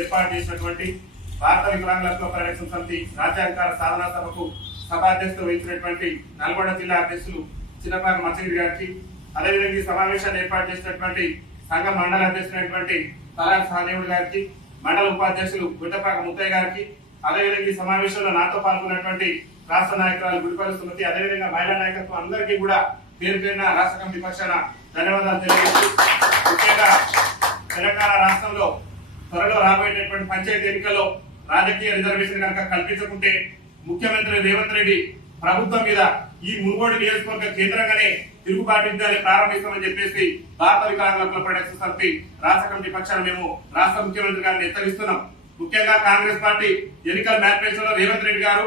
ఏర్పాటు చేసినటువంటి భారత వికలాంగుల హక్కుల పరిరక్షణ సమితి రాజ్యాధికార సాధనా సభకు సభాధ్యక్షత వహించినటువంటి నల్గొండ జిల్లా అధ్యక్షులు చిన్నపాక మత్స్యగిరి గారికి, అదేవిధంగా ఈ సమావేశాన్ని ఏర్పాటు చేసినటువంటి సంఘ మండల అధ్యక్షులైనటువంటి తలారి సహదేవుడు గారికి, మండల ఉపాధ్యక్షులు గుట్టపాక ముత్తయ్య గారికి, అదేవిధంగా ఈ సమావేశంలో నాతో పాల్గొన్నటువంటి రాష్ట్ర నాయకురాలు గుడిపల్లి సుమతి, అదేవిధంగా మహిళా నాయకత్వం అందరికీ కూడా పేరు పేరున రాష్ట్ర కమిటీ పక్షాన ధన్యవాదాలు తెలియజేస్తూ, ముఖ్యంగా తెలంగాణ రాష్ట్రంలో త్వరలో రాబోయేటటువంటి పంచాయతీ ఎన్నికల్లో రాజకీయ రిజర్వేషన్ కనుక కల్పించకుంటే ముఖ్యమంత్రి రేవంత్ రెడ్డి ప్రభుత్వం మీద ఈ మునుగోడు నియోజకవర్గ కేంద్రంగానే తిరుగుబాటు యుద్ధాన్ని ప్రారంభిస్తామని చెప్పేసి భారత వికలాంగుల హక్కుల పరిరక్షణ సమితి రాష్ట్ర కమిటీ పక్షాన మేము రాష్ట్ర ముఖ్యమంత్రి గారిని హెచ్చరిస్తున్నాం. ముఖ్యంగా కాంగ్రెస్ పార్టీ ఎన్నికల మేనిఫెస్టోలో రేవంత్ రెడ్డి గారు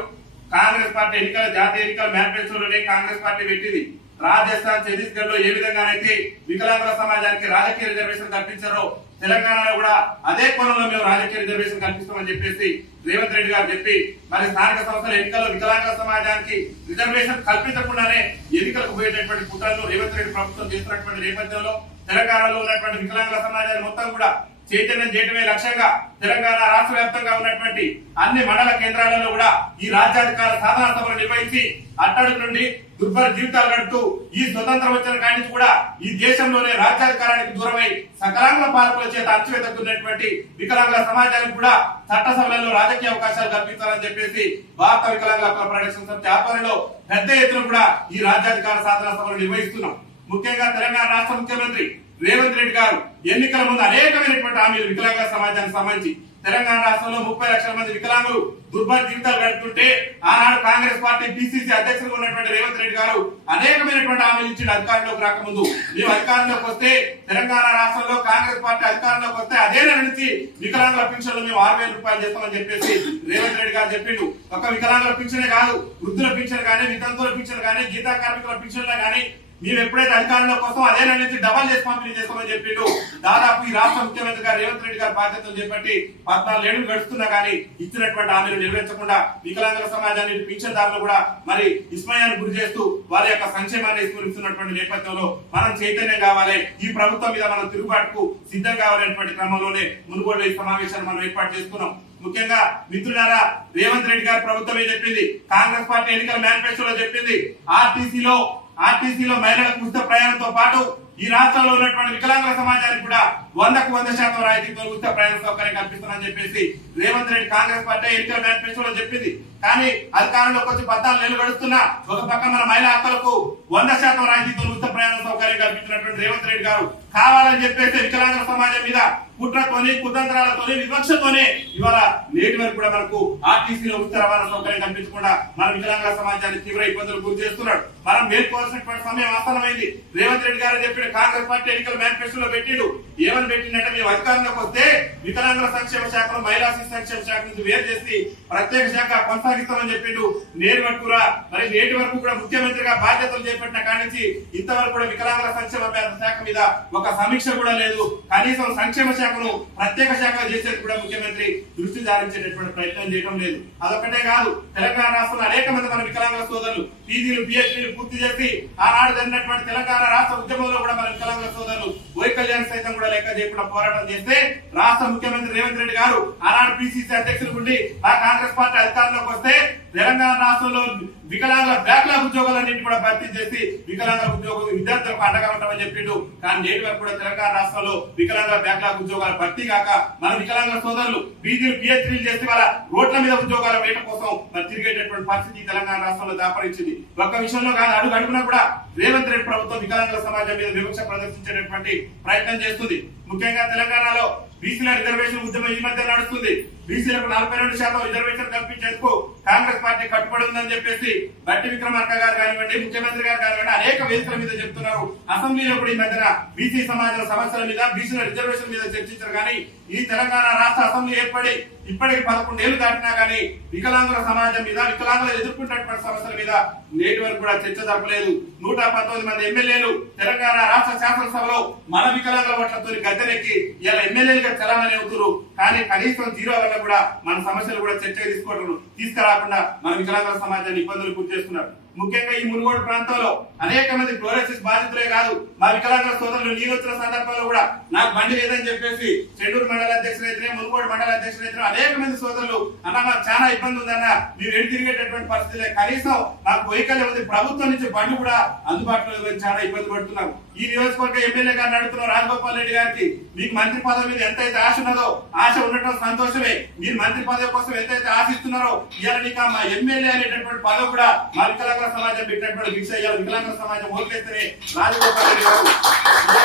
కాంగ్రెస్ పార్టీ జాతీయ ఎన్నికల మేనిఫెస్టోలోనే కాంగ్రెస్ పార్టీ పెట్టింది. రాజస్థాన్, ఛత్తీస్గఢ్ లో ఏ విధంగానైతే వికలాంగుల సమాజానికి రాజకీయ రిజర్వేషన్ కల్పించారో తెలంగాణలో కూడా అదే కోణంలో మేము రాజకీయ రిజర్వేషన్ కల్పిస్తామని చెప్పేసి రేవంత్ రెడ్డి గారు చెప్పి, మరి స్థానిక సంస్థల ఎన్నికల్లో వికలాంగుల సమాజానికి రిజర్వేషన్ కల్పించకుండానే ఎన్నికలకు పోయేటటువంటి కుట్రలను రేవంత్ రెడ్డి ప్రభుత్వం చేస్తున్నటువంటి నేపథ్యంలో తెలంగాణలో ఉన్నటువంటి వికలాంగుల సమాజాన్ని మొత్తం కూడా చైతన్యం చేయడమే లక్ష్యంగా తెలంగాణ రాష్ట్ర వ్యాప్తంగా ఉన్నటువంటి అన్ని మండల కేంద్రాలలో కూడా ఈ రాజ్యాధికార సాధనా సభలు నిర్వహించి అట్టడుగు నుండి దుర్భర జీవితాలు గడుపుతూ ఈ స్వతంత్రం వచ్చిన కాడి నుంచి కూడా ఈ దేశంలోనే రాజ్యాధికారానికి దూరమై సకలాంగుల పాలకుల చేత అణచివేతకున్నటువంటి వికలాంగుల సమాజానికి కూడా చట్టసభలలో రాజకీయ అవకాశాలు కల్పించాలని చెప్పేసి భారత వికలాంగుల హక్కుల పరిరక్షణ సమితి ఆధ్వర్యంలో పెద్ద ఎత్తున కూడా ఈ రాజ్యాధికార సాధనా సభలు నిర్వహిస్తున్నాం. ముఖ్యంగా తెలంగాణ రాష్ట్ర ముఖ్యమంత్రి రేవంత్ రెడ్డి గారు ఎన్నికల ముందు అనేకమైనటువంటి హామీలు వికలాంగుల సమాజానికి సంబంధించి తెలంగాణ రాష్ట్రంలో 30 లక్షల మంది వికలాంగులు దుర్భర జీవితాలు గడుపుతుంటే ఆనాడు కాంగ్రెస్ పార్టీ పిసిసి అధ్యక్షులుగా ఉన్నటువంటి రేవంత్ రెడ్డి గారు అనేకమైనటువంటి హామీలు ఇచ్చిన అధికారంలోకి రాకముందు మేము అధికారంలోకి వస్తే తెలంగాణ రాష్ట్రంలో కాంగ్రెస్ పార్టీ అధికారంలోకి వస్తే అదే నెల నుంచి వికలాంగుల పింఛన్లు మేము 6,000 రూపాయలు చేస్తామని చెప్పేసి రేవంత్ రెడ్డి గారు చెప్పిండు. ఒక వికలాంగుల పింఛనే కాదు, వృద్ధుల పింఛన్ కానీ, వితంతువుల పింఛన్ కానీ, గీతా కార్మికుల పింఛన్లు కానీ మేము ఎప్పుడైతే అధికారంలో కోసం అదే నుంచి డబల్ చేసి పంపిణీ చేస్తామని చెప్పిండు. దాదాపు ఈ రాష్ట్ర ముఖ్యమంత్రి గారు రేవంత్ రెడ్డి గారి బాధ్యతలు చేపట్టి 14 ఏళ్లు గడుస్తున్నా కానీ ఇచ్చినటువంటి హామీలు నెరవేర్చకుండా వికలాంగుల సమాజాన్ని పింఛన్దారులు కూడా మరి విస్మయానికి గురి చేస్తూ వారి యొక్క సంక్షేమాన్ని విస్మరిస్తున్నటువంటి నేపథ్యంలో మనం చైతన్యం కావాలి, ఈ ప్రభుత్వం మీద మనం తిరుగుబాటుకు సిద్ధం కావాలనేటువంటి క్రమంలోనే మునుగోడు ఈ సమావేశాన్ని మనం ఏర్పాటు చేసుకున్నాం. ముఖ్యంగా మిత్రులారా, రేవంత్ రెడ్డి గారి ప్రభుత్వమే చెప్పింది, కాంగ్రెస్ పార్టీ ఎన్నికల మేనిఫెస్టోలో చెప్పింది, ఆర్టీసీలో మహిళలకు ఉచిత ప్రయాణంతో పాటు ఈ రాష్ట్రంలో ఉన్నటువంటి వికలాంగుల సమాజానికి కూడా 100కు 100% రాయితీతో ఉచిత ప్రయాణ సౌకర్యం కల్పిస్తామని చెప్పేసి రేవంత్ రెడ్డి కాంగ్రెస్ పార్టీ ఎన్నికల మేనిఫెస్టోలో చెప్పింది. కానీ అధికారంలోకి వచ్చి 14 నెలలు గడుస్తున్నా ఒక పక్క మన మహిళా హక్కులకు 100% రాయితీతో ఉచిత ప్రయాణ సౌకర్యం కల్పించినటువంటి రేవంత్ రెడ్డి గారు కావాలని చెప్పేసి వికలాంగుల సమాజం మీద కుట్రతోని, కుతంత్రాలతోని, వివక్షతోనే ఇవాళ నేటి వరకు కూడా మనకు ఆర్టీసీలో ఉచిత రవాణా సౌకర్యం కల్పించకుండా మన వికలాంగుల సమాజాన్ని తీవ్ర ఇబ్బందులు గురి చేస్తున్నాడు. మనం మేల్కోవాల్సినటువంటి సమయం ఆసన్నమైంది. రేవంత్ రెడ్డి గారు చెప్పిన కాంగ్రెస్ పార్టీ ఎన్నికల మేనిఫెస్టోలో పెట్టిండు, ఏమని పెట్టిందంటే మేము అధికారంలోకి వస్తే వికలాంగుల సంక్షేమ శాఖను మహిళా శిశు సంక్షేమ శాఖ నుంచి వేరు చేసి ప్రత్యేక శాఖ కొనసాగిస్తామని చెప్పిండు. నేటి వరకు కూడా ముఖ్యమంత్రిగా బాధ్యతలు చేపట్టిన కాడి నుంచి ఇంతవరకు కూడా వికలాంగుల సంక్షేమ శాఖ మీద ఒక సమీక్ష కూడా లేదు. కనీసం సంక్షేమ శాఖను ప్రత్యేక శాఖ చేసేది కూడా ముఖ్యమంత్రి దృష్టి సారించేటటువంటి ప్రయత్నం చేయడం లేదు. అదొక్కటే కాదు, తెలంగాణ రాష్ట్రంలో అనేక మంది మన వికలాంగుల సోదరులు పీజీలు, పిహెచ్డీలు పూర్తి చేసి ఆనాడు జరిగినటువంటి తెలంగాణ రాష్ట్ర ఉద్యమంలో కూడా మన వికలాంగుల సోదరులు వైకల్యాన్ని సైతం కూడా లెక్క చేయకుండా పోరాటం చేస్తే రాష్ట్ర ముఖ్యమంత్రి రేవంత్ రెడ్డి గారు ఆనాడు పిసిసి అధ్యక్షులు ఉండి ఆ కాంగ్రెస్ పార్టీ అధికారంలోకి వస్తే తెలంగాణ రాష్ట్రంలో వికలాంగుల బ్యాక్లాగ్ ఉద్యోగాలన్నింటి కూడా భర్తీ చేసి వికలాంగుల విద్యార్థులకు అండగా ఉంటామని చెప్పిండు. కానీ నేటి వరకు కూడా తెలంగాణ రాష్ట్రంలో వికలాంగుల బ్యాక్లాగ్ ఉద్యోగాలు భర్తీ కాక మన వికలాంగుల సోదరులు పీజీలు, పిహెచ్డీలు చేసి వాళ్ళ రోడ్ల మీద ఉద్యోగాల వేట కోసం మరి తిరిగేటటువంటి పరిస్థితి తెలంగాణ రాష్ట్రంలో దాపరించింది. ఒక్క విషయంలో కాదు, అడుగునా కూడా రేవంత్ రెడ్డి ప్రభుత్వం వికలాంగుల సమాజం మీద వివక్ష ప్రదర్శించేటటువంటి ప్రయత్నం చేస్తుంది. ముఖ్యంగా తెలంగాణలో బీసీల రిజర్వేషన్ ఉద్యమం ఈ మధ్య నడుస్తుంది. బీసీలకు 42% రిజర్వేషన్ కల్పించేందుకు కాంగ్రెస్ పార్టీ కట్టుబడి ఉందని చెప్పేసి బట్టి విక్రమార్క గారు కానివ్వండి, ముఖ్యమంత్రి గారు కానివ్వండి అనేక వేదికల మీద చెప్తున్నారు. అసెంబ్లీలో కూడా ఈ మధ్యన బీసీ సమాజం సమస్యల మీద, బీసీల రిజర్వేషన్ మీద చర్చించారు. కానీ ఈ తెలంగాణ రాష్ట్ర అసెంబ్లీ ఏర్పడి ఇప్పటికి 11 ఏళ్లు దాటినా కానీ వికలాంగుల సమాజం మీద, వికలాంగులు ఎదుర్కొంటున్నటువంటి సమస్యల మీద నేటి వరకు కూడా చర్చ జరపలేదు. 119 మంది ఎమ్మెల్యేలు తెలంగాణ రాష్ట్ర శాసనసభలో మన వికలాంగుల ఓట్లతో గద్దెనెక్కి ఇలా ఎమ్మెల్యేలుగా చలామణి అవుతున్నారు. కానీ కనీసం 0 వల్ల కూడా మన సమస్యలు కూడా చర్చకు తీసుకురాకుండా మన వికలాంగుల సమాజాన్ని ఇబ్బందులు గురి చేస్తున్నారు. ముఖ్యంగా ఈ మునుగోడు ప్రాంతంలో అనేక మంది క్లోరోసిస్ బాధితులే కాదు, మా వికలాంగుల సోదరులు నీళ్ళు వచ్చిన సందర్భాల్లో కూడా నాకు బండి లేదని చెప్పేసి చెండూరు మండల అధ్యక్షులైతే మునుగోడు మండల అధ్యక్షులైతే అనేక మంది సోదరులు అన్న మాకు చాలా ఇబ్బంది ఉందన్న, మీరు ఎడి తిరిగేటటువంటి పరిస్థితులే, కనీసం మాకు వెహికల్ ఉంది, ప్రభుత్వం నుంచి బండ్లు కూడా అందుబాటులో చాలా ఇబ్బంది పడుతున్నాం. ఈ నియోజకవర్గ ఎమ్మెల్యే గారు నడుతున్న రాజగోపాల్ రెడ్డి గారికి మీకు మంత్రి పదవి మీద ఎంతైతే ఆశ ఉన్నదో, ఆశ ఉండటం సంతోషమే, మీరు మంత్రి పదవి కోసం ఎంతైతే ఆశిస్తున్నారో ఇవాళ నీకు మా ఎమ్మెల్యే అనేటటువంటి పదవి కూడా మా వికలాంగుల సమాజం పెట్టినటువంటి భిక్ష. ఇవాళ వికలాంగుల సమాజం ఓట్లేస్తేనే రాజగోపాల్ రెడ్డి గారు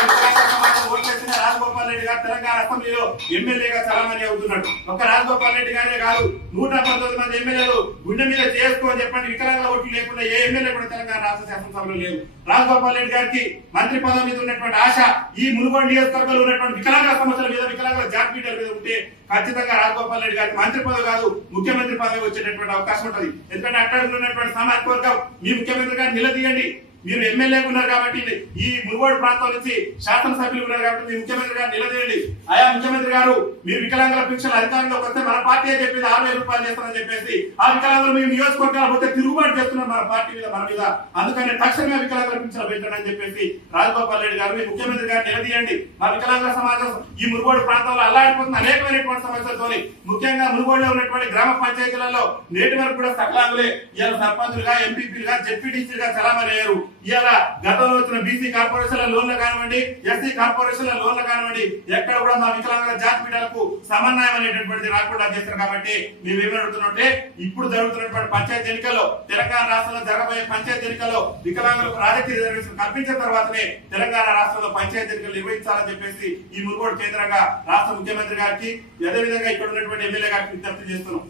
వికలాంగుల సమాజం ఓట్లేస్తేనే రాజగోపాల్ రెడ్డి గారు తెలంగాణ అసెంబ్లీలో ఎమ్మెల్యేగా చలామణి అవుతున్నాడు. ఒక్క రాజగోపాల్ రెడ్డి గారే కాదు, 119 మంది ఎమ్మెల్యేలు గుండె మీద చేసుకో అని చెప్పండి, వికలాంగుల ఓట్లు లేకుండా ఏ ఎమ్మెల్యే కూడా తెలంగాణ రాష్ట్ర శాసనసభలో లేదు. రాజగోపాల్ రెడ్డి గారికి మంత్రి పదవి మీద ఉన్నటువంటి ఆశ ఈ మునుగోడు నియోజకవర్గంలో ఉన్నటువంటి వికలాంగుల సమస్యల మీద, వికలాంగుల జాతీయాల మీద ఉంటే ఖచ్చితంగా రాజగోపాల్ రెడ్డి గారికి మంత్రి పదవి కాదు ముఖ్యమంత్రి పదవి వచ్చేటటువంటి అవకాశం ఉంటుంది. ఎందుకంటే అక్కడ ఉన్నటువంటి సామాజిక వర్గం మీ ముఖ్యమంత్రి గారిని నిలదీయండి. మీరు ఎమ్మెల్యేగా ఉన్నారు కాబట్టి, ఈ మునుగోడు ప్రాంతం నుంచి శాసనసభ్యులు ఉన్నారు కాబట్టి మీ ముఖ్యమంత్రి గారు నిలదీయండి. ఆయా ముఖ్యమంత్రి గారు మీరు వికలాంగుల పింఛన్ల అధికారంలోకి వస్తే మన పార్టీ చెప్పింది 6,000 రూపాయలు చేస్తారని చెప్పేసి ఆ వికలాంగులు మీ నియోజకవర్గాలు పోతే తిరుగుబాటు చేస్తున్నారు మన పార్టీ మీద, మన మీద. అందుకని తక్షణమే వికలాంగుల పింఛన్లు పెట్టండి అని చెప్పేసి రాజగోపాల్ రెడ్డి గారు మీ ముఖ్యమంత్రి గారు నిలదీయండి. మా వికలాంగుల సమాజం ఈ మునుగోడు ప్రాంతంలో అల్లాడిపోతున్న అనేకమైనటువంటి సమస్యలతోని, ముఖ్యంగా మునుగోడులో ఉన్నటువంటి గ్రామ పంచాయతీలలో నేటి వరకు కూడా సకలాంగులే ఇవాళ సర్పంచులుగా, ఎంపీపీలుగా, జెడ్పీటీసీలుగా చలామణి అయ్యారు. ఇవాళ గతంలో వచ్చిన బీసీ కార్పొరేషన్ల లోన్లు కానివ్వండి, ఎస్సీ కార్పొరేషన్ల లోన్లు కానివ్వండి, ఎక్కడ కూడా మా వికలాంగుల జాతి పీఠాలకు సమన్వయం అనేటటువంటిది రాకుండా చేస్తారు. కాబట్టి మేమేమి అడుగుతున్నట్టే, ఇప్పుడు జరుగుతున్నటువంటి పంచాయతీ ఎన్నికల్లో, తెలంగాణ రాష్ట్రంలో జరగబోయే పంచాయతీ ఎన్నికల్లో వికలాంగులకు రాజకీయ రిజర్వేషన్ కల్పించిన తర్వాతనే తెలంగాణ రాష్ట్రంలో పంచాయతీ ఎన్నికలు నిర్వహించాలని చెప్పేసి ఈ మునుగోడు కేంద్రంగా రాష్ట్ర ముఖ్యమంత్రి గారికి, అదేవిధంగా ఇక్కడ ఉన్నటువంటి ఎమ్మెల్యే గారికి విజ్ఞప్తి చేస్తున్నాం.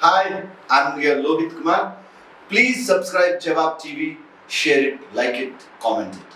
Hi, I'm here Lohit Kumar. Please subscribe Jawab TV, share it, like it, comment it.